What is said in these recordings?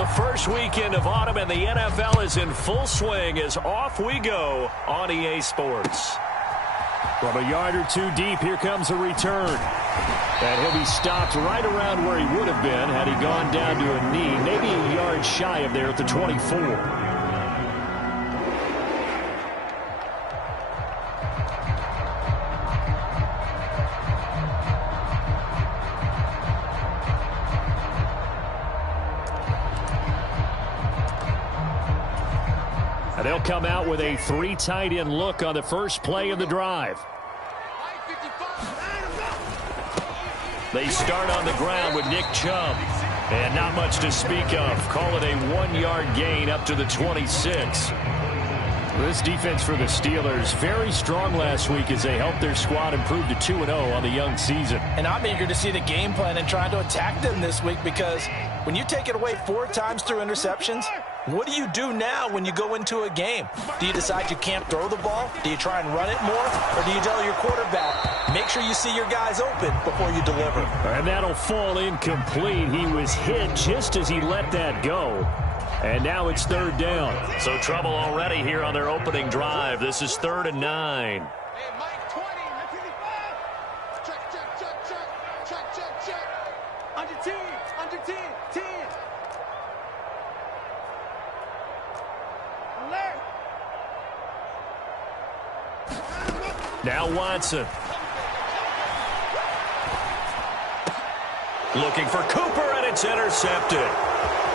The first weekend of autumn and the NFL is in full swing as off we go on EA Sports. From a yard or two deep, here comes a return. And he'll be stopped right around where he would have been had he gone down to a knee, maybe a yard shy of there at the 24. And they'll come out with a 3 tight end look on the first play of the drive. They start on the ground with Nick Chubb. And not much to speak of. Call it a 1-yard gain up to the 26. This defense for the Steelers, very strong last week as they helped their squad improve to 2-0 on the young season. And I'm eager to see the game plan and trying to attack them this week, because when you take it away 4 times through interceptions, what do you do now when you go into a game? Do you decide you can't throw the ball? Do you try and run it more? Or do you tell your quarterback, make sure you see your guys open before you deliver? And that'll fall incomplete. He was hit just as he let that go. And now it's 3rd down. So trouble already here on their opening drive. This is 3rd and 9. Now Watson. Looking for Cooper, and it's intercepted.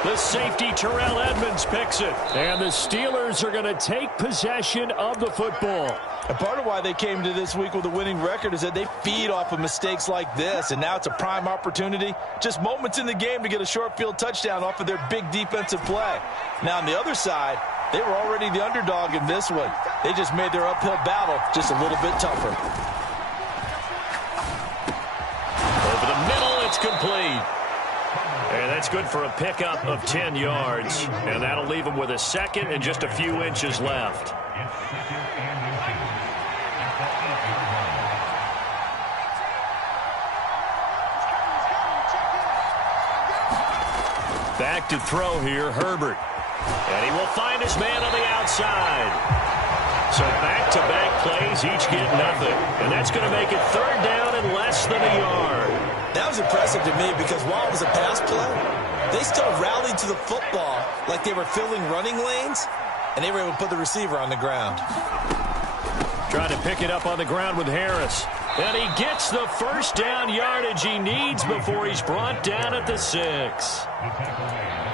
The safety, Terrell Edmonds, picks it. And the Steelers are going to take possession of the football. And part of why they came to this week with a winning record is that they feed off of mistakes like this. And now it's a prime opportunity. Just moments in the game to get a short field touchdown off of their big defensive play. Now on the other side, they were already the underdog in this one. They just made their uphill battle just a little bit tougher. Over the middle, it's complete. And that's good for a pickup of 10 yards. And that'll leave them with a second and just a few inches left. Back to throw here, Herbert. And he will find his man on the outside. So back-to-back plays, each get nothing. And that's going to make it 3rd down and less than a yard. That was impressive to me because while it was a pass play, they still rallied to the football like they were filling running lanes, and they were able to put the receiver on the ground. Trying to pick it up on the ground with Harris. And he gets the first down yardage he needs before he's brought down at the 6.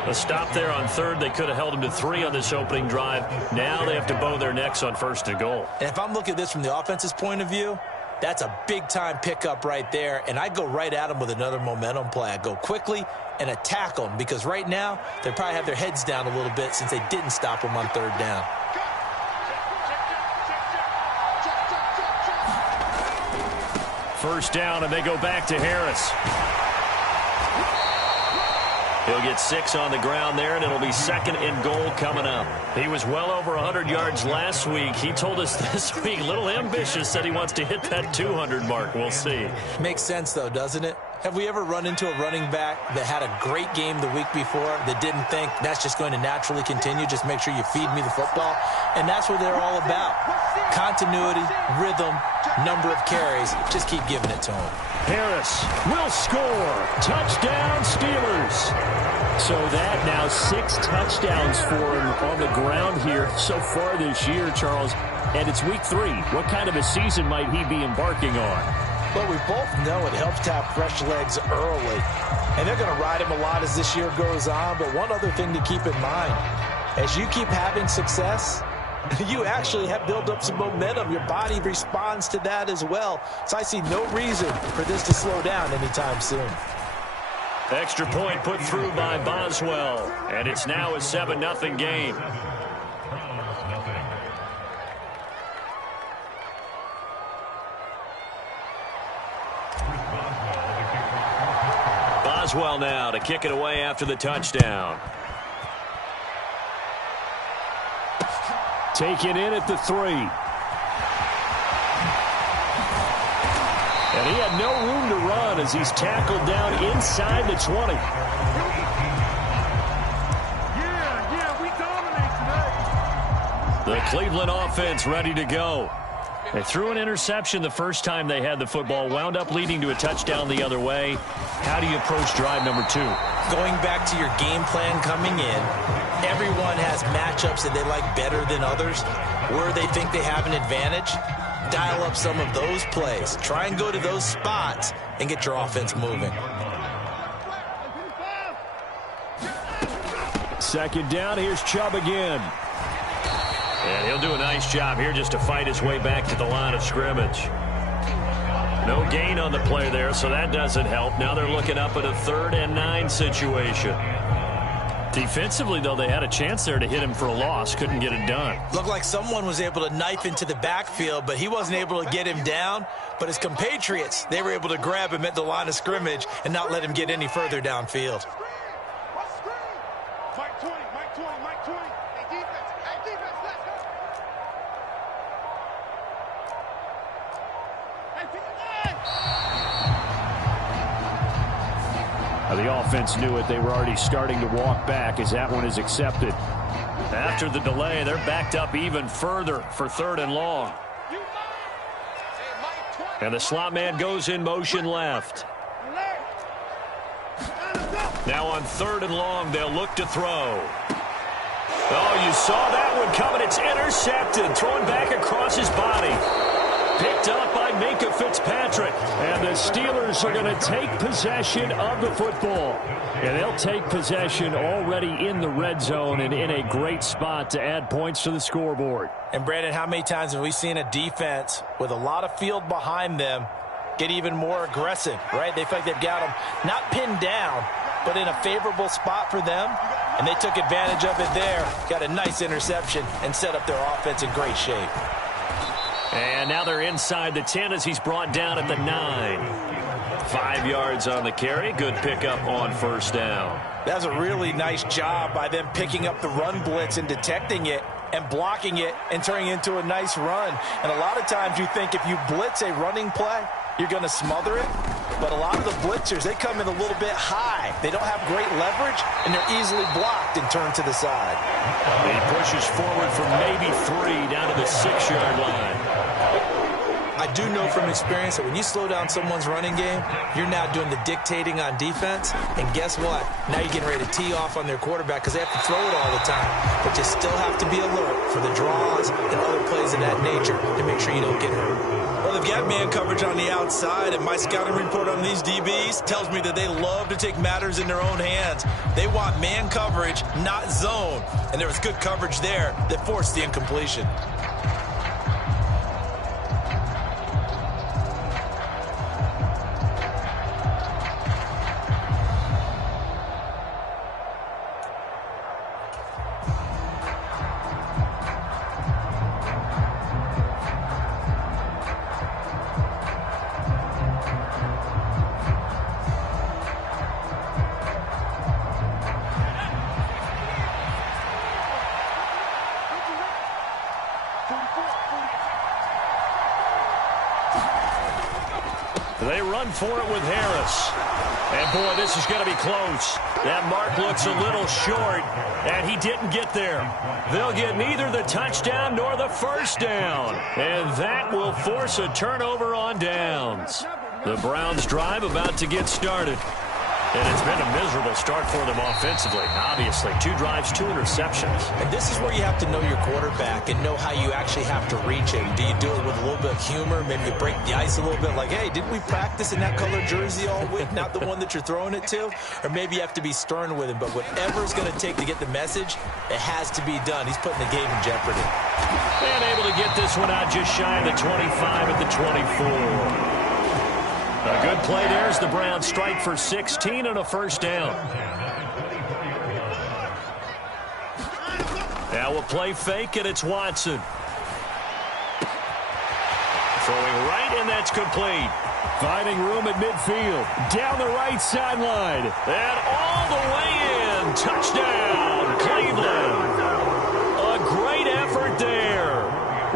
A stop there on 3rd. They could have held him to 3 on this opening drive. Now they have to bow their necks on 1st and goal. And if I'm looking at this from the offense's point of view, that's a big-time pickup right there, and I go right at them with another momentum play. I go quickly and attack them because right now they probably have their heads down a little bit since they didn't stop them on 3rd down. First down, and they go back to Harris. He'll get 6 on the ground there, and it'll be 2nd and goal coming up. He was well over 100 yards last week. He told us this week, a little ambitious, said he wants to hit that 200 mark. We'll see. Makes sense, though, doesn't it? Have we ever run into a running back that had a great game the week before that didn't think that's just going to naturally continue? Just make sure you feed me the football. And that's what they're all about. Continuity, rhythm, number of carries. Just keep giving it to them. Harris will score. Touchdown, Steelers. So that now 6 touchdowns for him on the ground here so far this year, Charles. And it's week 3. What kind of a season might he be embarking on? Well, we both know it helps to have fresh legs early. And they're going to ride him a lot as this year goes on. But one other thing to keep in mind, as you keep having success, you actually have built up some momentum. Your body responds to that as well. So I see no reason for this to slow down anytime soon. Extra point put through by Boswell. And it's now a 7-0 game. Boswell now to kick it away after the touchdown. Taken in at the 3. And he had no room to run as he's tackled down inside the 20. The Cleveland offense ready to go. They threw an interception the first time they had the football, wound up leading to a touchdown the other way. How do you approach drive number 2? Going back to your game plan coming in, everyone has matchups that they like better than others. Where they think they have an advantage, dial up some of those plays. Try and go to those spots and get your offense moving. Second down, here's Chubb again. And he'll do a nice job here just to fight his way back to the line of scrimmage. No gain on the play there, so that doesn't help. Now they're looking up at a 3rd and 9 situation. Defensively, though, they had a chance there to hit him for a loss. Couldn't get it done. Looked like someone was able to knife into the backfield, but he wasn't able to get him down. But his compatriots, they were able to grab him at the line of scrimmage and not let him get any further downfield. The offense knew it. They were already starting to walk back as that one is accepted. After the delay, they're backed up even further for 3rd and long. And the slot man goes in motion left. Now on 3rd and long, they'll look to throw. Oh, you saw that one coming. It's intercepted. Thrown back across his body. Picked up by Minkah Fitzpatrick. And the Steelers are going to take possession of the football. And they'll take possession already in the red zone and in a great spot to add points to the scoreboard. And, Brandon, how many times have we seen a defense with a lot of field behind them get even more aggressive, right? They feel like they've got them not pinned down, but in a favorable spot for them. And they took advantage of it there. Got a nice interception and set up their offense in great shape. And now they're inside the 10 as he's brought down at the 9. 5 yards on the carry. Good pickup on 1st down. That's a really nice job by them picking up the run blitz and detecting it and blocking it and turning it into a nice run. And a lot of times you think if you blitz a running play, you're going to smother it. But a lot of the blitzers, they come in a little bit high. They don't have great leverage, and they're easily blocked and turned to the side. And he pushes forward from maybe 3 down to the 6-yard line. I do know from experience that when you slow down someone's running game, you're now doing the dictating on defense. And guess what? Now you're getting ready to tee off on their quarterback because they have to throw it all the time. But you still have to be alert for the draws and other plays of that nature to make sure you don't get hurt. Well, they've got man coverage on the outside, and my scouting report on these DBs tells me that they love to take matters in their own hands. They want man coverage, not zone. And there was good coverage there that forced the incompletion. They run for it with Harris. And, boy, this is going to be close. That mark looks a little short, and he didn't get there. They'll get neither the touchdown nor the 1st down. And that will force a turnover on downs. The Browns' drive about to get started. And it's been a miserable start for them offensively. Obviously, 2 drives, 2 interceptions. And this is where you have to know your quarterback and know how you actually have to reach him. Do you do it with a little bit of humor? Maybe you break the ice a little bit like, hey, didn't we practice in that color jersey all week? Not the one that you're throwing it to? Or maybe you have to be stern with him. But whatever it's going to take to get the message, it has to be done. He's putting the game in jeopardy. And able to get this one out just shy of the 25 at the 24. A good play there as the Browns strike for 16 and a 1st down. Now we'll play fake, and it's Watson. Throwing right, and that's complete. Finding room at midfield. Down the right sideline. And all the way in. Touchdown, Cleveland. A great effort there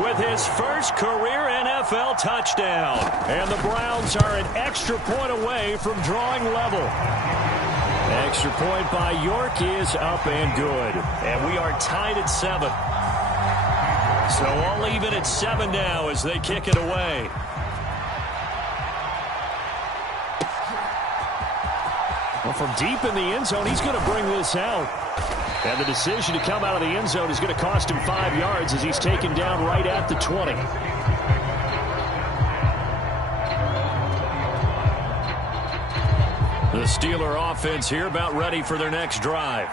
with his first career NFL touchdown. And the Browns are an extra point away from drawing level. Extra point by York is up and good. And we are tied at 7. So all even at 7 now as they kick it away. Well, from deep in the end zone, he's going to bring this out. And the decision to come out of the end zone is going to cost him 5 yards as he's taken down right at the 20. The Steeler offense here about ready for their next drive.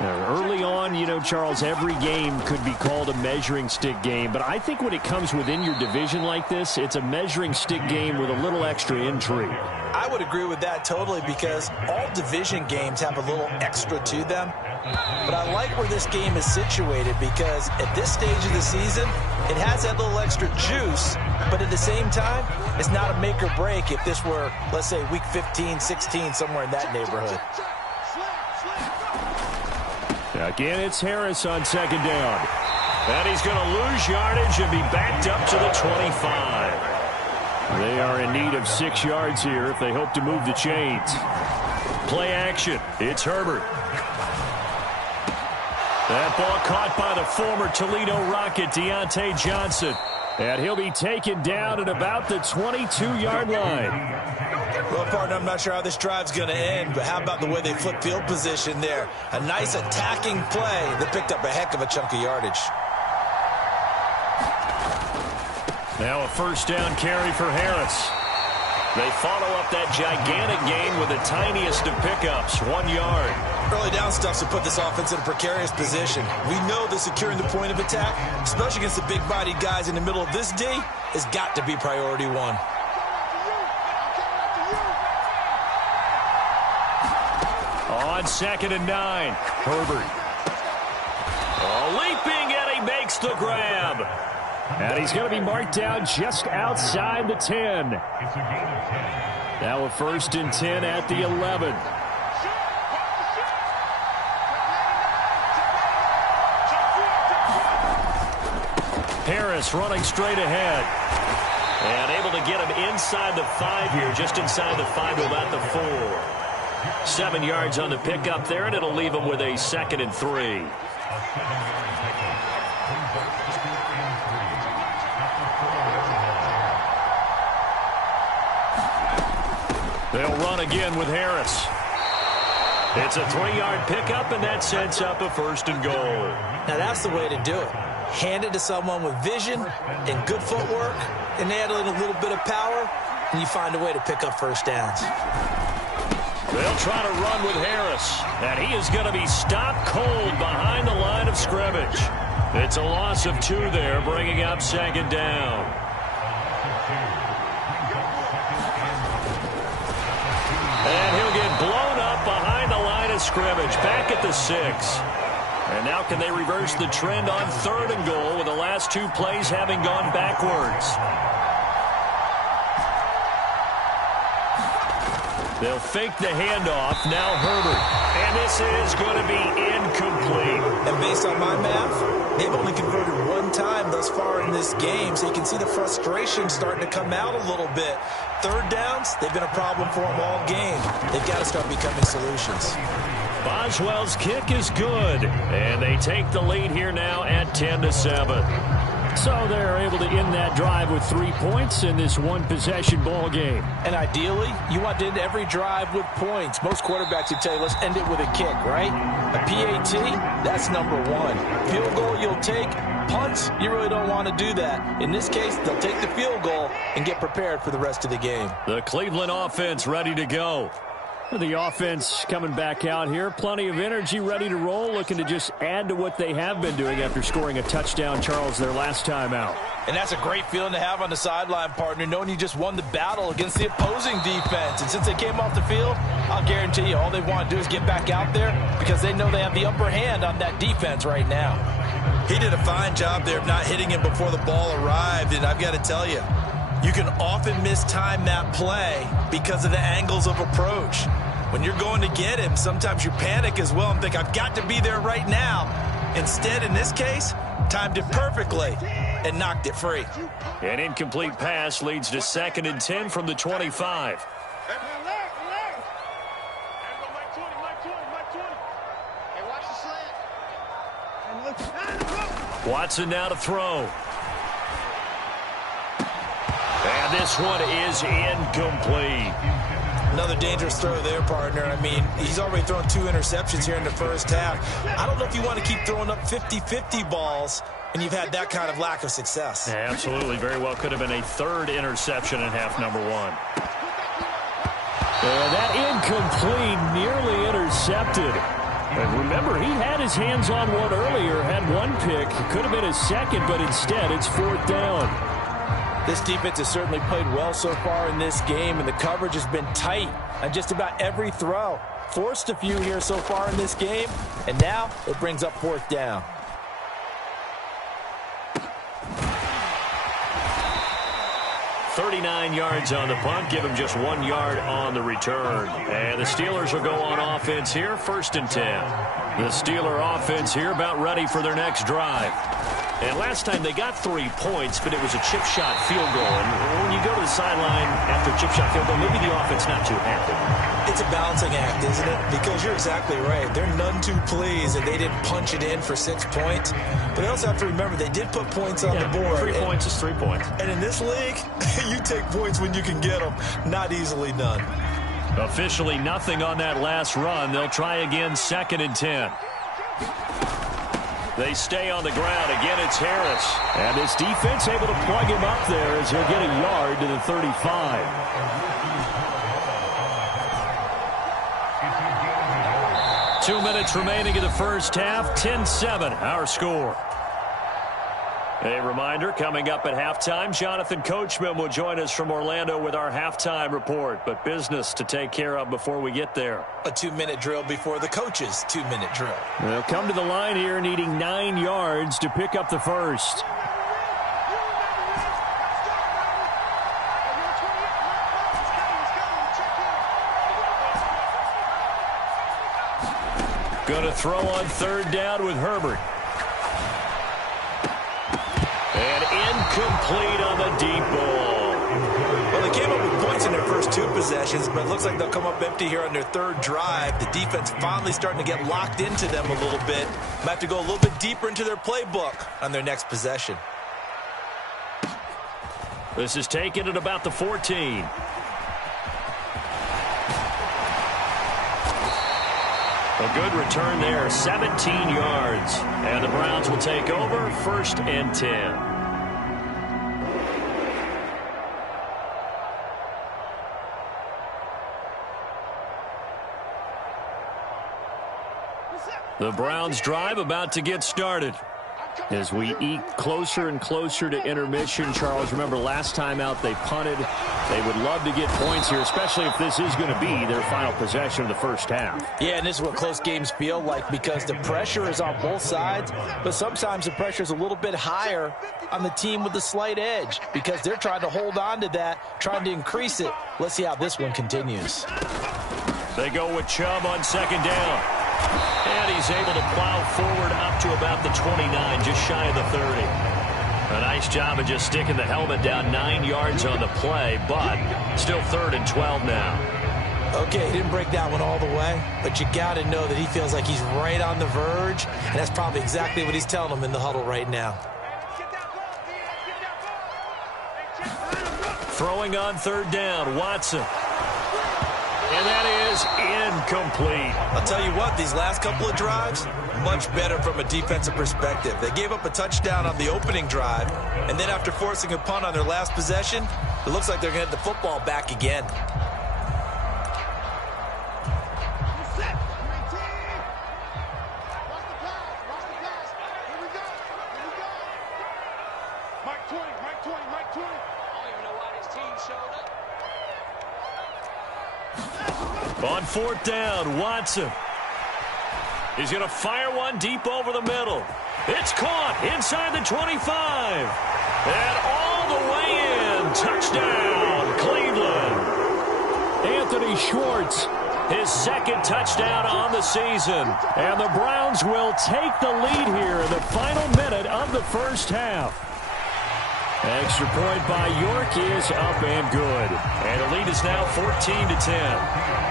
Early on, you know, Charles, every game could be called a measuring stick game. But I think when it comes within your division like this, it's a measuring stick game with a little extra intrigue. I would agree with that totally because all division games have a little extra to them. But I like where this game is situated because at this stage of the season, it has that little extra juice. But at the same time, it's not a make or break if this were, let's say, week 15, 16, somewhere in that neighborhood. Again, it's Harris on second down. And he's going to lose yardage and be backed up to the 25. They are in need of 6 yards here if they hope to move the chains. Play action. It's Herbert. That ball caught by the former Toledo Rocket, Deontay Johnson. And he'll be taken down at about the 22-yard line. Well, partner, I'm not sure how this drive's going to end, but how about the way they flip field position there? A nice attacking play that picked up a heck of a chunk of yardage. Now a first down carry for Harris. They follow up that gigantic gain with the tiniest of pickups, 1 yard. Early down stuff to put this offense in a precarious position. We know that securing the point of attack, especially against the big-bodied guys in the middle of this D, has got to be priority one. On 2nd and 9, Herbert. Leaping, and he makes the grab. And he's going to be marked down just outside the 10. Now a 1st and 10 at the 11. Harris running straight ahead. And able to get him inside the 5 here, just inside the 5 to about the 4. 7 yards on the pickup there, and it'll leave him with a 2nd and 3. They'll run again with Harris. It's a 3-yard pickup, and that sets up a 1st and goal. Now that's the way to do it. Hand it to someone with vision and good footwork, and add in a little bit of power, and you find a way to pick up first downs. They'll try to run with Harris, and he is going to be stopped cold behind the line of scrimmage. It's a loss of 2 there, bringing up 2nd down. And he'll get blown up behind the line of scrimmage, back at the 6. And now can they reverse the trend on 3rd and goal with the last 2 plays having gone backwards? They'll fake the handoff. Now Herbert. And this is going to be incomplete. And based on my math, they've only converted 1 time thus far in this game, so you can see the frustration starting to come out a little bit. 3rd downs, they've been a problem for them all game. They've got to start becoming solutions. Boswell's kick is good, and they take the lead here now at 10-7. So they're able to end that drive with 3 points in this one-possession ball game. And ideally, you want to end every drive with points. Most quarterbacks would tell you, let's end it with a kick, right? A PAT, that's number 1. Field goal you'll take. Punts, you really don't want to do that. In this case, they'll take the field goal and get prepared for the rest of the game. The Cleveland offense ready to go. The offense coming back out here. Plenty of energy, ready to roll, looking to just add to what they have been doing after scoring a touchdown, Charles, their last time out. And that's a great feeling to have on the sideline, partner, knowing you just won the battle against the opposing defense. And since they came off the field, I'll guarantee you all they want to do is get back out there because they know they have the upper hand on that defense right now. He did a fine job there of not hitting him before the ball arrived, and I've got to tell you, you can often mistime that play because of the angles of approach. When you're going to get him, sometimes you panic as well and think, I've got to be there right now. Instead, in this case, timed it perfectly and knocked it free. An incomplete pass leads to 2nd and 10 from the 25. Watson now to throw. And this one is incomplete. Another dangerous throw there, partner. I mean, he's already thrown 2 interceptions here in the first half. I don't know if you want to keep throwing up 50-50 balls and you've had that kind of lack of success. Yeah, absolutely. Very well could have been a 3rd interception in half number 1. And that incomplete, nearly intercepted. And remember, he had his hands on one earlier, had 1 pick. It could have been his 2nd, but instead it's 4th down. This defense has certainly played well so far in this game, and the coverage has been tight on just about every throw. Forced a few here so far in this game, and now it brings up 4th down. $39 yards on the punt, give him just 1 yard on the return. And the Steelers will go on offense here, 1st and 10. The Steeler offense here about ready for their next drive. And last time they got 3 points, but it was a chip shot field goal. And when you go to the sideline after a chip shot field goal, maybe the offense not too happy. It's a balancing act, isn't it? Because you're exactly right. They're none too pleased that they didn't punch it in for 6 points. But they also have to remember they did put points on the board. 3 points is 3 points. And in this league, you take points when you can get them. Not easily done. Officially nothing on that last run. They'll try again, 2nd and 10. They stay on the ground. Again, it's Harris. And this defense able to plug him up there as he'll get a yard to the 35. 2 minutes remaining in the first half. 10-7, our score. A reminder, coming up at halftime, Jonathan Coachman will join us from Orlando with our halftime report. But business to take care of before we get there. A 2-minute drill before the coach's 2-minute drill. They'll come to the line here needing 9 yards to pick up the first. Going to throw on 3rd down with Herbert. And incomplete on the deep ball. Well, they came up with points in their first 2 possessions, but it looks like they'll come up empty here on their 3rd drive. The defense finally starting to get locked into them a little bit. Might have to go a little bit deeper into their playbook on their next possession. This is taken at about the 14. A good return there, 17 yards. And the Browns will take over, 1st and 10. The Browns drive about to get started. As we eke closer and closer to intermission, Charles, remember last time out they punted. They would love to get points here, especially if this is going to be their final possession of the first half. Yeah, and this is what close games feel like because the pressure is on both sides, but sometimes the pressure is a little bit higher on the team with the slight edge because they're trying to hold on to that, trying to increase it. Let's see how this one continues. They go with Chubb on 2nd down. And he's able to plow forward up to about the 29, just shy of the 30. A nice job of just sticking the helmet down 9 yards on the play, but still 3rd and 12 now. Okay, he didn't break that one all the way, but you got to know that he feels like he's right on the verge, and that's probably exactly what he's telling them in the huddle right now. Throwing on 3rd down, Watson. And that is incomplete. I'll tell you what, these last couple of drives, much better from a defensive perspective. They gave up a touchdown on the opening drive, and then after forcing a punt on their last possession, it looks like they're going to get the football back again. On 4th down, Watson. He's going to fire one deep over the middle. It's caught inside the 25. And all the way in. Touchdown, Cleveland. Anthony Schwartz, his 2nd touchdown on the season. And the Browns will take the lead here in the final minute of the first half. Extra point by York is up and good. And the lead is now 14-10.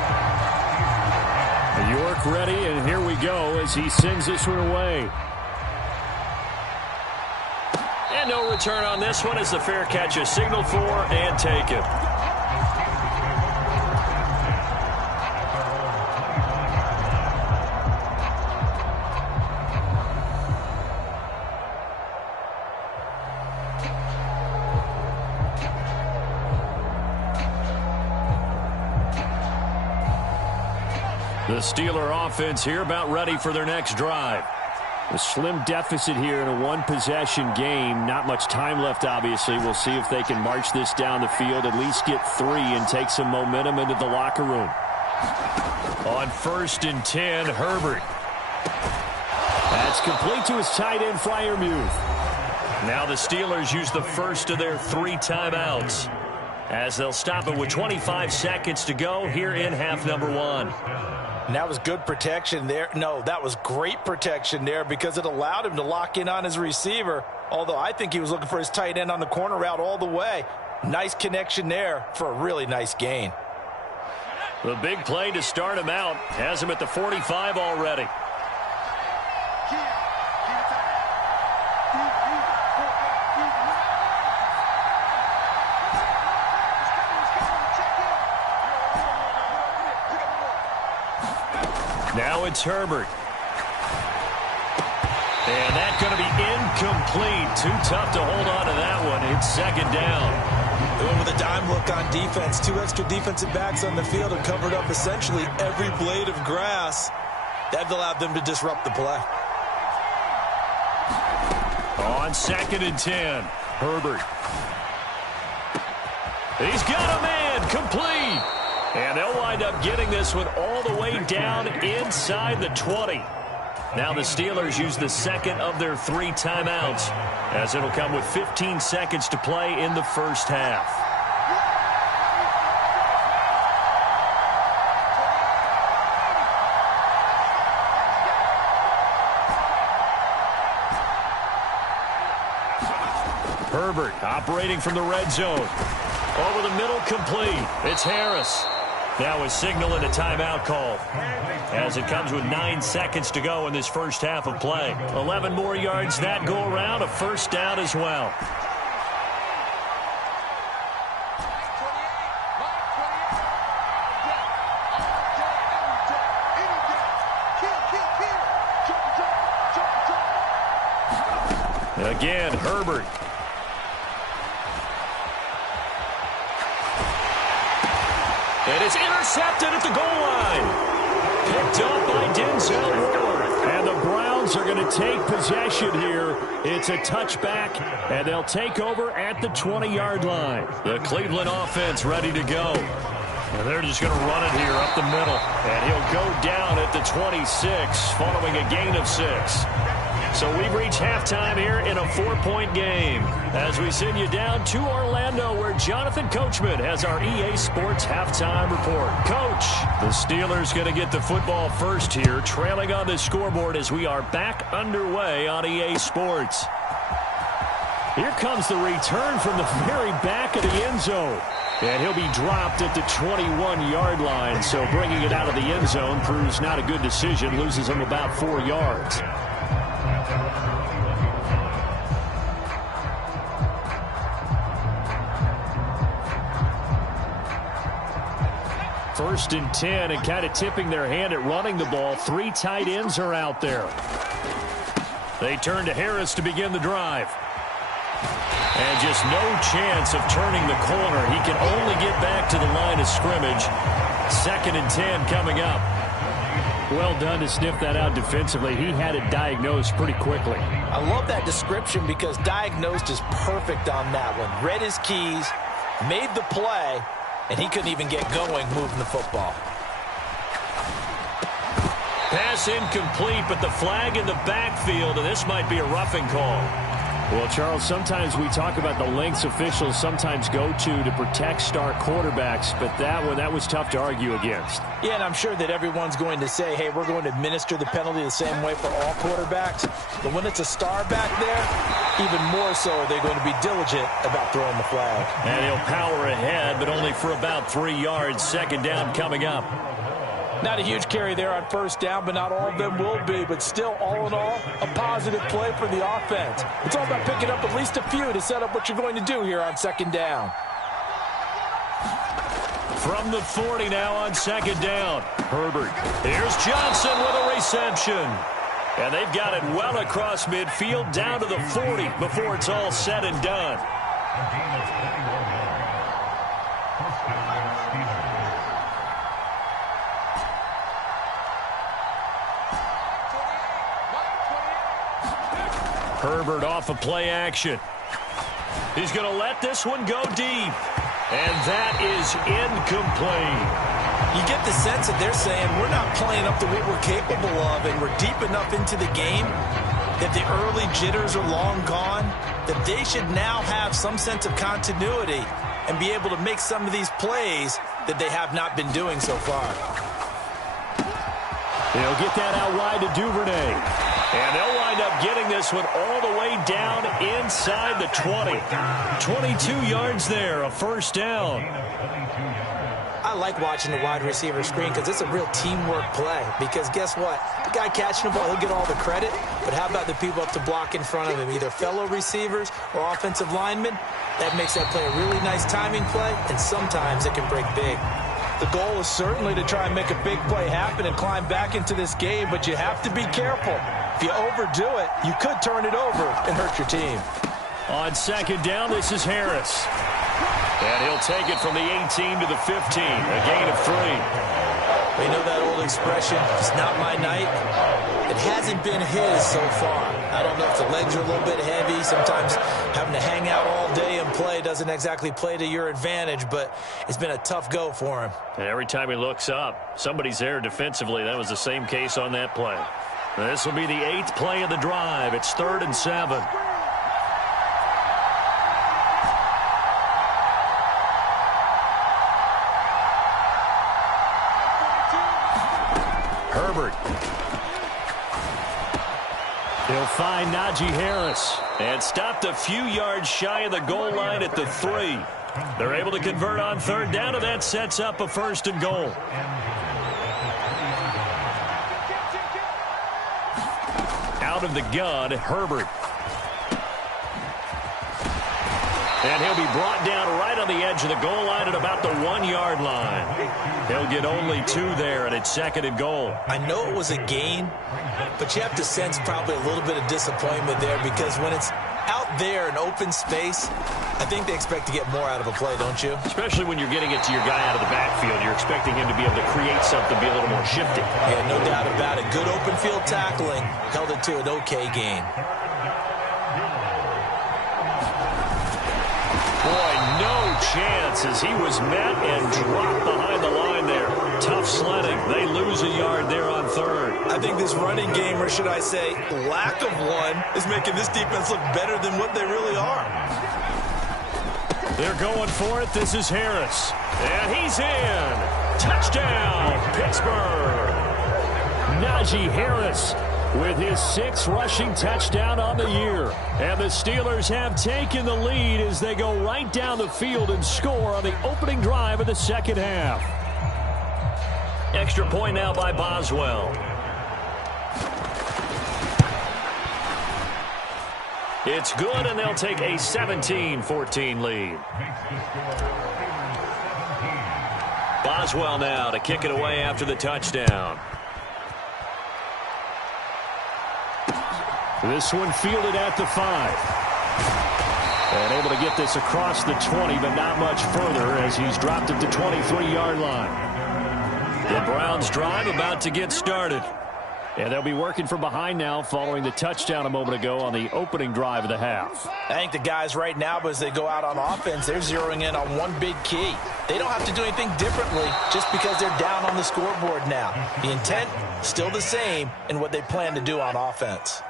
York ready, and here we go as he sends this one away. And no return on this one as the fair catch is signaled for and taken. The Steeler offense here about ready for their next drive. A slim deficit here in a one-possession game. Not much time left, obviously. We'll see if they can march this down the field, at least get 3 and take some momentum into the locker room. On 1st and 10, Herbert. That's complete to his tight end, Freiermuth. Now the Steelers use the first of their 3 timeouts as they'll stop it with 25 seconds to go here in half number 1. And that was good protection there. No, that was great protection there because it allowed him to lock in on his receiver, although I think he was looking for his tight end on the corner route all the way. Nice connection there for a really nice gain. The big play to start him out has him at the 45 already. Now it's Herbert. And that's going to be incomplete. Too tough to hold on to that one. It's 2nd down. Going with a dime look on defense. 2 extra defensive backs on the field and covered up essentially every blade of grass. That allowed them to disrupt the play. On 2nd and 10, Herbert. He's got a man, complete. And they'll wind up getting this one all the way down inside the 20. Now the Steelers use the second of their 3 timeouts as it'll come with 15 seconds to play in the first half. Herbert operating from the red zone. Over the middle, complete. It's Harris. Now a signal and a timeout call as it comes with 9 seconds to go in this first half of play. 11 more yards that go around, a first down as well. Again, Herbert. And it's intercepted at the goal line. Picked up by Denzel Ward. And the Browns are going to take possession here. It's a touchback, and they'll take over at the 20-yard line. The Cleveland offense ready to go. And they're just going to run it here up the middle. And he'll go down at the 26 following a gain of 6. So we've reached halftime here in a 4-point game as we send you down to Orlando where Jonathan Coachman has our EA Sports halftime report. Coach, the Steelers going to get the football first here, trailing on the scoreboard as we are back underway on EA Sports. Here comes the return from the very back of the end zone. And he'll be dropped at the 21-yard line. So bringing it out of the end zone proves not a good decision. Loses him about 4 yards. First and 10, and kind of tipping their hand at running the ball. 3 tight ends are out there. They turn to Harris to begin the drive. And just no chance of turning the corner. He can only get back to the line of scrimmage. 2nd and 10 coming up. Well done to sniff that out defensively. He had it diagnosed pretty quickly. I love that description because diagnosed is perfect on that one. Read his keys, made the play, and he couldn't even get going moving the football. Pass incomplete, but the flag in the backfield, and this might be a roughing call. Well, Charles, sometimes we talk about the lengths officials sometimes go to protect star quarterbacks, but that was tough to argue against. Yeah, and I'm sure that everyone's going to say, hey, we're going to administer the penalty the same way for all quarterbacks. But when it's a star back there, even more so are they going to be diligent about throwing the flag. And he'll power ahead, but only for about 3 yards. 2nd down coming up. Not a huge carry there on 1st down, but not all of them will be. But still, all in all, a positive. positive play for the offense. It's all about picking up at least a few to set up what you're going to do here on second down. From the 40 now on second down. Herbert. Here's Johnson with a reception. And they've got it well across midfield down to the 40 before it's all said and done. Herbert off of play action. He's going to let this one go deep. And that is incomplete. You get the sense that they're saying we're not playing up to what we're capable of, and we're deep enough into the game that the early jitters are long gone, that they should now have some sense of continuity and be able to make some of these plays that they have not been doing so far. They'll get that out wide to Duvernay. And they'll wind up getting this one all the way down inside the 20. 22 yards there, a first down. I like watching the wide receiver screen because it's a real teamwork play. Because guess what? The guy catching the ball, he'll get all the credit. But how about the people up to block in front of him, either fellow receivers or offensive linemen? That makes that play a really nice timing play, and sometimes it can break big. The goal is certainly to try and make a big play happen and climb back into this game, but you have to be careful. If you overdo it, you could turn it over and hurt your team. On second down, this is Harris. And he'll take it from the 18 to the 15, a gain of 3. You know that old expression, it's not my night? It hasn't been his so far. I don't know if the legs are a little bit heavy. Sometimes having to hang out all day and play doesn't exactly play to your advantage, but it's been a tough go for him. And every time he looks up, somebody's there defensively. That was the same case on that play. This will be the 8th play of the drive. It's 3rd and 7. Herbert. He'll find Najee Harris and stopped a few yards shy of the goal line at the 3. They're able to convert on 3rd down, and that sets up a 1st and goal. Out of the gun, Herbert. And he'll be brought down right on the edge of the goal line at about the 1-yard line. He'll get only 2 there, and it's 2nd and goal. I know it was a gain, but you have to sense probably a little bit of disappointment there because when it's out there in open space, I think they expect to get more out of a play, don't you? Especially when you're getting it to your guy out of the backfield. You're expecting him to be able to create something, be a little more shifty. Yeah, no doubt about it. Good open field tackling held it to an okay gain. Boy, no chance as he was met and dropped behind the line there. Tough sledding. They lose a yard there on 3rd. I think this running game, or should I say lack of one, is making this defense look better than what they really are. They're going for it. This is Harris. And he's in. Touchdown, Pittsburgh. Najee Harris with his 6th rushing touchdown on the year. And the Steelers have taken the lead as they go right down the field and score on the opening drive of the 2nd half. Extra point now by Boswell. It's good, and they'll take a 17-14 lead. Boswell now to kick it away after the touchdown. This one fielded at the 5. And able to get this across the 20, but not much further as he's dropped it to 23-yard line. The Browns drive about to get started. And they'll be working from behind now following the touchdown a moment ago on the opening drive of the half. I think the guys right now, as they go out on offense, they're zeroing in on one big key. They don't have to do anything differently just because they're down on the scoreboard now. The intent, still the same in what they plan to do on offense.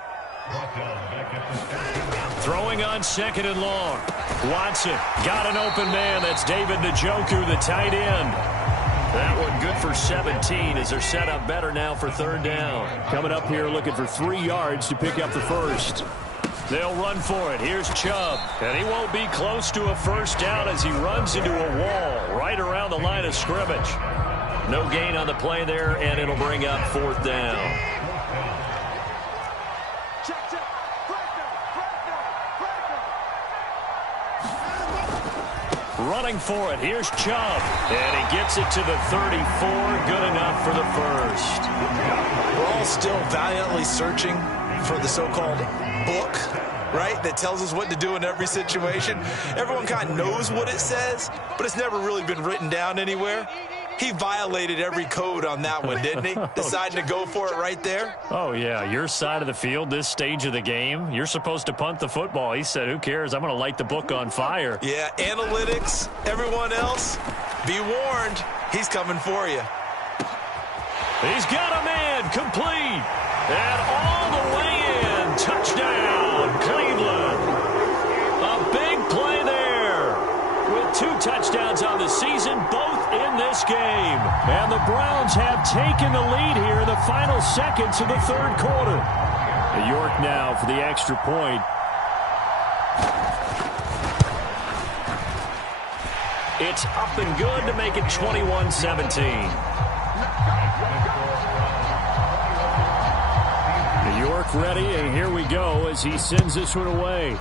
Throwing on 2nd and long. Watson got an open man. That's David Njoku, the tight end. That one good for 17 as they're set up better now for 3rd down. Coming up here looking for 3 yards to pick up the 1st. They'll run for it. Here's Chubb. And he won't be close to a 1st down as he runs into a wall right around the line of scrimmage. No gain on the play there, and it'll bring up 4th down. Running for it, here's Chubb. And he gets it to the 34, good enough for the first. We're all still valiantly searching for the so-called book, right, that tells us what to do in every situation. Everyone kind of knows what it says, but it's never really been written down anywhere. He violated every code on that one, didn't he? Deciding to go for it right there. Oh, yeah, your side of the field, this stage of the game, you're supposed to punt the football. He said, who cares? I'm going to light the book on fire. Yeah, analytics, everyone else, be warned, he's coming for you. He's got a man, complete, and all the way in. Touchdown, Cleveland. A big play there with 2 touchdowns on the season, both in this game. And the Browns have taken the lead here in the final seconds of the third quarter. New York now for the extra point. It's up and good to make it 21-17. New York ready, and here we go as he sends this one away.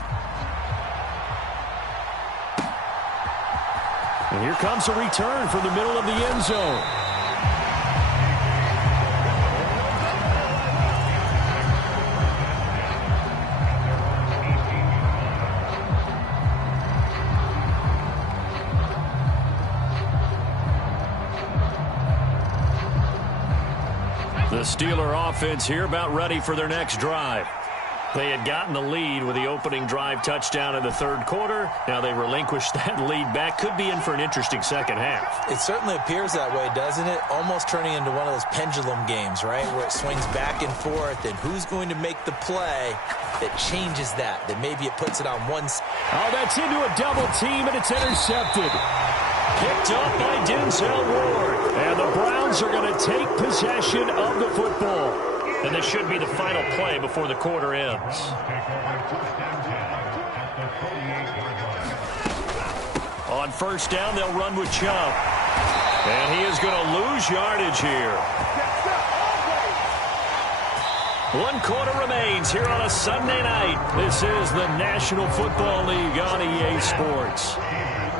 And here comes a return from the middle of the end zone. The Steeler offense here about ready for their next drive. They had gotten the lead with the opening drive touchdown in the third quarter. Now they relinquished that lead back. Could be in for an interesting second half. It certainly appears that way, doesn't it? Almost turning into one of those pendulum games, right? Where it swings back and forth, and who's going to make the play that changes that maybe it puts it on one side. Oh, that's into a double team, and it's intercepted. Picked up by Denzel Ward. And the Browns are going to take possession of the football. And this should be the final play before the quarter ends. On first down, they'll run with Chubb. And he is going to lose yardage here. 1 quarter remains here on a Sunday night. This is the National Football League on EA Sports.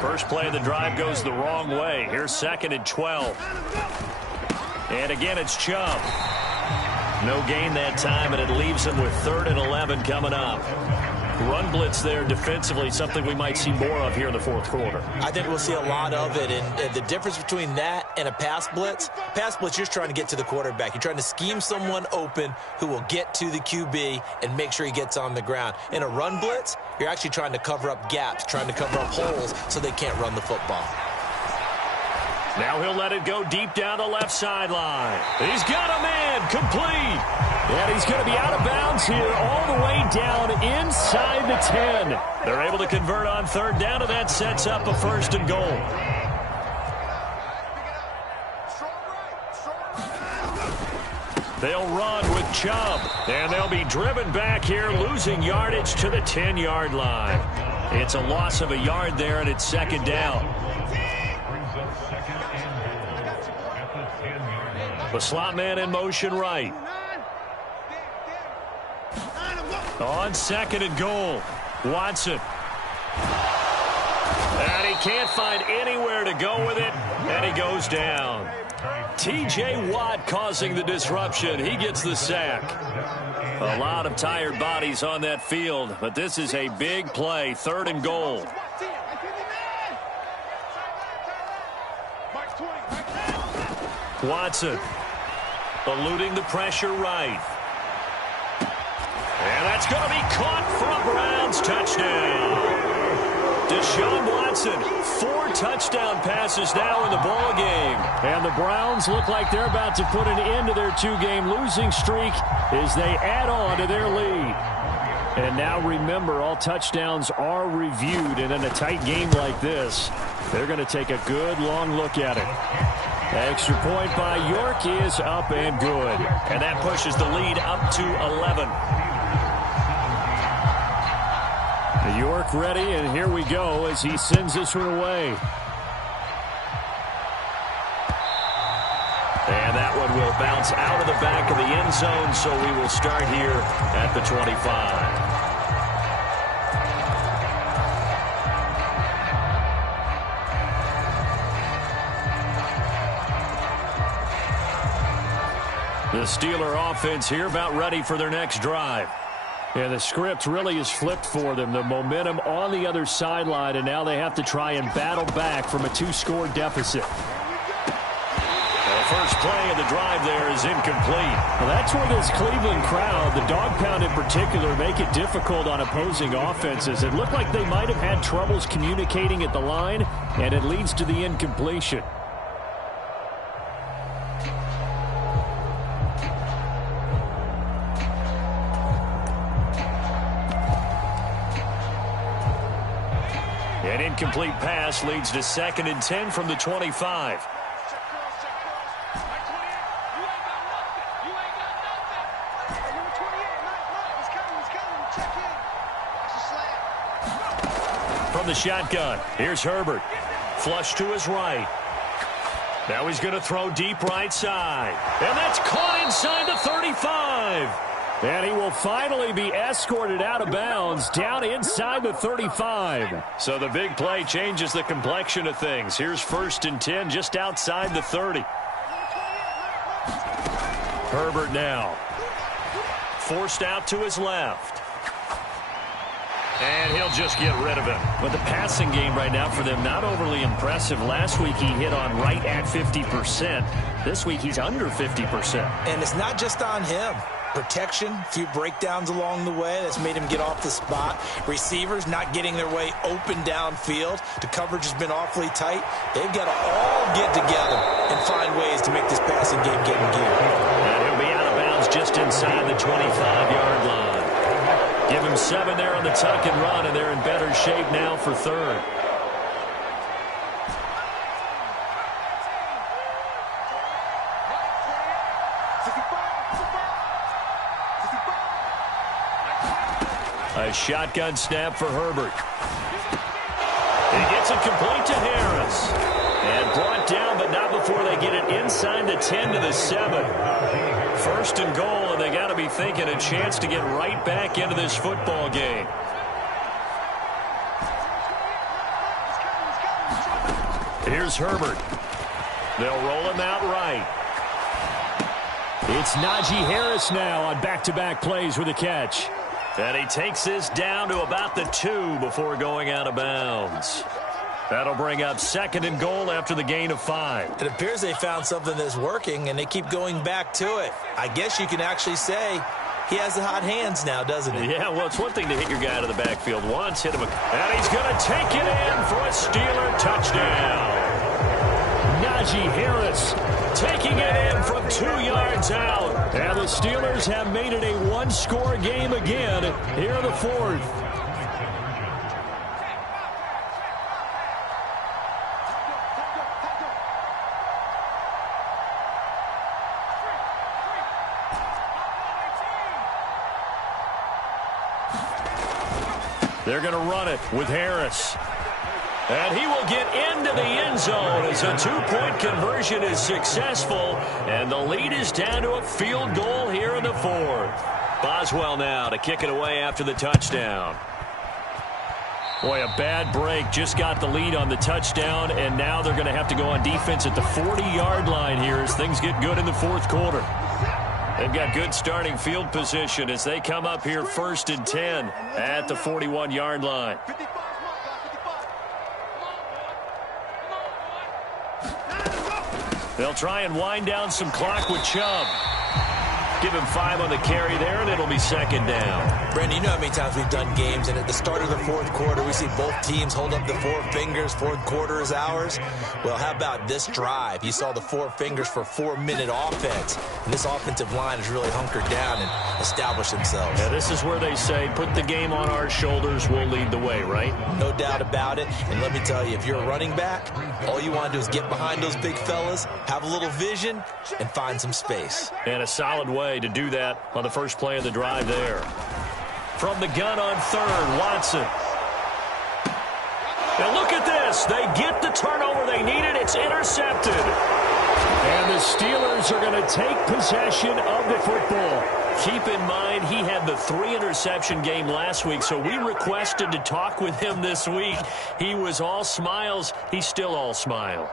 First play of the drive goes the wrong way. Here's 2nd and 12. And again, it's Chubb. No gain that time, and it leaves him with 3rd and 11 coming up. Run blitz there defensively, something we might see more of here in the fourth quarter. I think we'll see a lot of it, and the difference between that and a pass blitz, you're just trying to get to the quarterback. You're trying to scheme someone open who will get to the QB and make sure he gets on the ground. In a run blitz, you're actually trying to cover up gaps, trying to cover up holes so they can't run the football. Now he'll let it go deep down the left sideline. He's got a man, complete. And he's going to be out of bounds here all the way down inside the 10. They're able to convert on 3rd down, and that sets up a 1st and goal. They'll run with Chubb, and they'll be driven back here, losing yardage to the 10-yard line. It's a loss of a yard there, and it's 2nd down. The slot man in motion right. On 2nd and goal, Watson. And he can't find anywhere to go with it, and he goes down. T.J. Watt causing the disruption. He gets the sack. A lot of tired bodies on that field, but this is a big play, 3rd and goal. Watson eluding the pressure right. And that's going to be caught for a Browns touchdown. Deshaun Watson, 4 touchdown passes now in the ball game. And the Browns look like they're about to put an end to their 2-game losing streak as they add on to their lead. And now remember, all touchdowns are reviewed, and in a tight game like this, they're going to take a good long look at it. Extra point by York is up and good. And that pushes the lead up to 11. York ready, and here we go as he sends this one away. And that one will bounce It's out of the back of the end zone, so we will start here at the 25. The Steeler offense here about ready for their next drive. Yeah, the script really is flipped for them. The momentum on the other sideline, and now they have to try and battle back from a 2-score deficit. The first play of the drive there is incomplete. Well, that's where this Cleveland crowd, the dog pound in particular, make it difficult on opposing offenses. It looked like they might have had troubles communicating at the line, and it leads to the incompletion. An incomplete pass leads to 2nd and 10 from the 25. From the shotgun, here's Herbert. Flush to his right. Now he's going to throw deep right side. And that's caught inside the 35. And he will finally be escorted out of bounds down inside the 35. So the big play changes the complexion of things. Here's 1st and 10 just outside the 30. Herbert now. Forced out to his left. And he'll just get rid of him. But the passing game right now for them, not overly impressive. Last week he hit on right at 50%. This week he's under 50%. And it's not just on him. Protection, a few breakdowns along the way. That's made him get off the spot. Receivers not getting their way open downfield. The coverage has been awfully tight. They've got to all get together and find ways to make this passing game get in gear. And he'll be out of bounds just inside the 25-yard line. Give him 7 there on the tuck and run, and they're in better shape now for 3rd. A shotgun snap for Herbert. He gets it complete to Harris. And brought down, but not before they get it inside the 10 to the 7. 1st and goal, and they got to be thinking a chance to get right back into this football game. Here's Herbert. They'll roll him out right. It's Najee Harris now on back-to-back plays with a catch. And he takes this down to about the 2 before going out of bounds. That'll bring up 2nd and goal after the gain of 5. It appears they found something that's working, and they keep going back to it. I guess you can actually say he has the hot hands now, doesn't he? Yeah, well, it's one thing to hit your guy to the backfield once, hit him, and he's going to take it in for a Steeler touchdown. Najee Harris taking it in from 2 yards out. And the Steelers have made it a 1-score game again here in the 4th. They're going to run it with Harris. And he will get into the end zone as a 2-point conversion is successful. And the lead is down to a field goal here in the 4th. Boswell now to kick it away after the touchdown. Boy, a bad break. Just got the lead on the touchdown, and now they're going to have to go on defense at the 40-yard line here as things get good in the 4th quarter. They've got good starting field position as they come up here 1st and 10 at the 41-yard line. They'll try and wind down some clock with Chubb. Give him 5 on the carry there, and it'll be 2nd down. Brandon, you know how many times we've done games, and at the start of the 4th quarter, we see both teams hold up the 4 fingers, 4th quarter is ours. Well, how about this drive? You saw the 4 fingers for 4-minute offense, and this offensive line has really hunkered down and established themselves. Yeah, this is where they say, put the game on our shoulders, we'll lead the way, right? No doubt about it, and let me tell you, if you're a running back, all you want to do is get behind those big fellas, have a little vision, and find some space. And a solid way to do that on the first play of the drive there. From the gun on 3rd, Watson. Now look at this. They get the turnover they needed. It's intercepted. And the Steelers are going to take possession of the football. Keep in mind, he had the 3-interception game last week, so we requested to talk with him this week. He was all smiles. He's still all smile.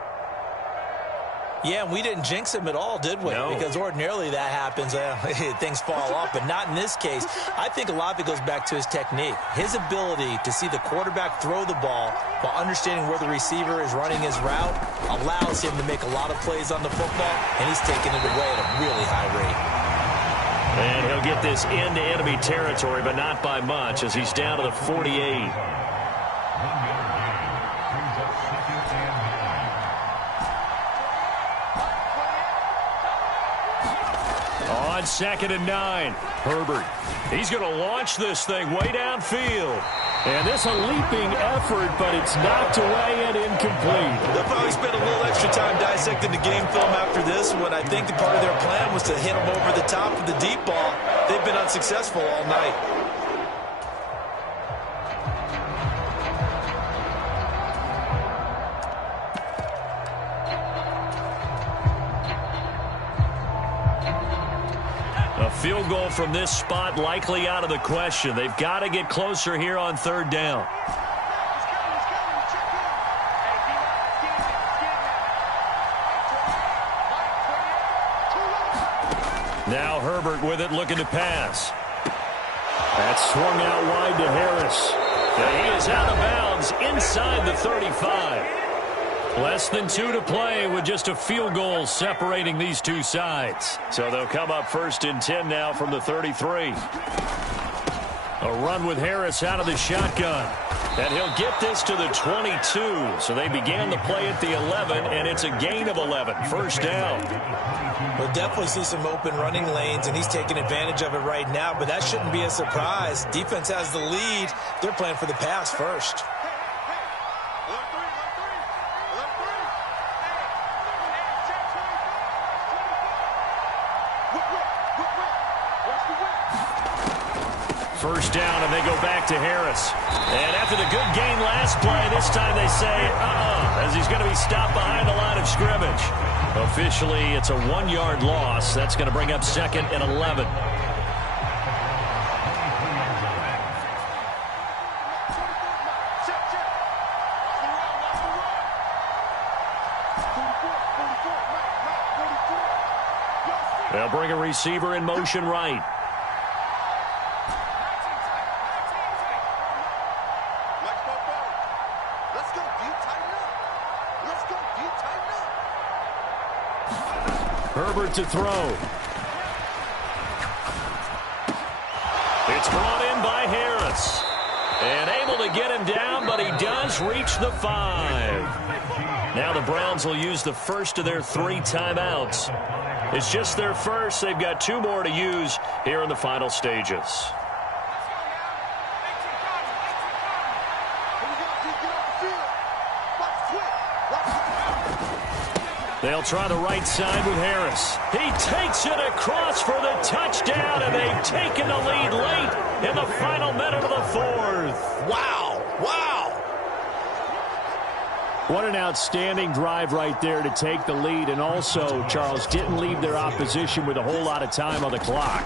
Yeah, and we didn't jinx him at all, did we? No. Because ordinarily that happens. Things fall off, but not in this case. I think a lot of it goes back to his technique. His ability to see the quarterback throw the ball while understanding where the receiver is running his route allows him to make a lot of plays on the football, and he's taking it away at a really high rate. And he'll get this into enemy territory, but not by much, as he's down to the 48. On 2nd and 9, Herbert. He's going to launch this thing way downfield. And this a leaping effort, but it's knocked away and incomplete. They'll probably spend a little extra time dissecting the game film after this one. I think the part of their plan was to hit him over the top of the deep ball. They've been unsuccessful all night. A field goal from this spot likely out of the question. They've got to get closer here on 3rd down. Now Herbert with it, looking to pass. That's swung out wide to Harris. And he is out of bounds inside the 35. Less than 2 to play with just a field goal separating these two sides. So they'll come up 1st and 10 now from the 33. A run with Harris out of the shotgun. And he'll get this to the 22. So they began the play at the 11, and it's a gain of 11. 1st down. We'll definitely see some open running lanes, and he's taking advantage of it right now, but that shouldn't be a surprise. Defense has the lead. They're playing for the pass first. First down, and they go back to Harris. And after the good gain last play, this time they say, as he's going to be stopped behind the line of scrimmage. Officially, it's a 1-yard loss. That's going to bring up 2nd and 11. They'll bring a receiver in motion right. Herbert to throw. It's brought in by Harris. And able to get him down, but he does reach the 5. Now the Browns will use the first of their 3 timeouts. It's just their first. They've got 2 more to use here in the final stages. They'll try the right side with Harris. He takes it across for the touchdown, and they've taken the lead late in the final minute of the 4th. Wow. Wow. What an outstanding drive right there to take the lead, and also, Charles, didn't leave their opposition with a whole lot of time on the clock.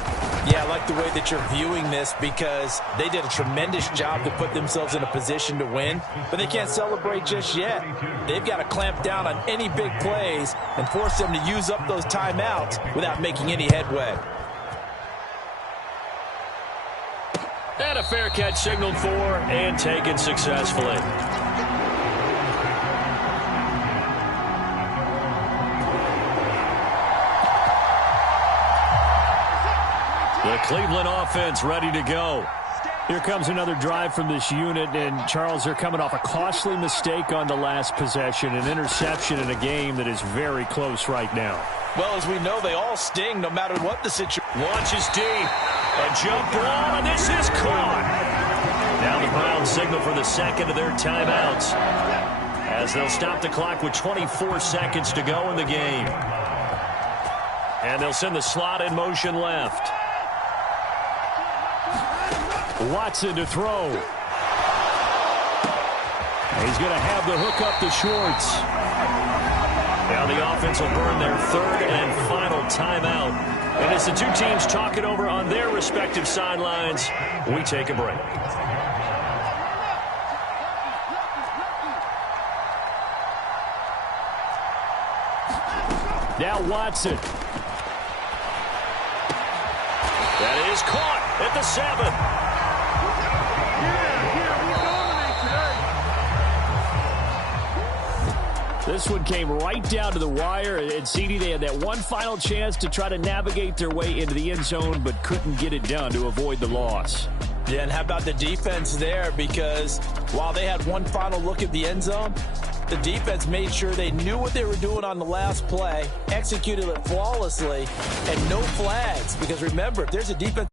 Yeah, I like the way that you're viewing this because they did a tremendous job to put themselves in a position to win, but they can't celebrate just yet. They've got to clamp down on any big plays and force them to use up those timeouts without making any headway. And a fair catch signaled for and taken successfully. The Cleveland offense ready to go. Here comes another drive from this unit, and Charles, they're coming off a costly mistake on the last possession, an interception in a game that is very close right now. Well, as we know, they all sting no matter what the situation. Launches deep. A jump ball, and this is caught. Now the Browns signal for the 2nd of their timeouts, as they'll stop the clock with 24 seconds to go in the game. And they'll send the slot in motion left. Watson to throw. He's going to have the hook up to Schwartz. Now the offense will burn their third and final timeout. And as the two teams talk it over on their respective sidelines, we take a break. Now Watson. That is caught at the 7. This one came right down to the wire, and CD, they had that one final chance to try to navigate their way into the end zone, but couldn't get it done to avoid the loss. Yeah, and how about the defense there? Because while they had one final look at the end zone, the defense made sure they knew what they were doing on the last play, executed it flawlessly, and no flags. Because remember, if there's a defense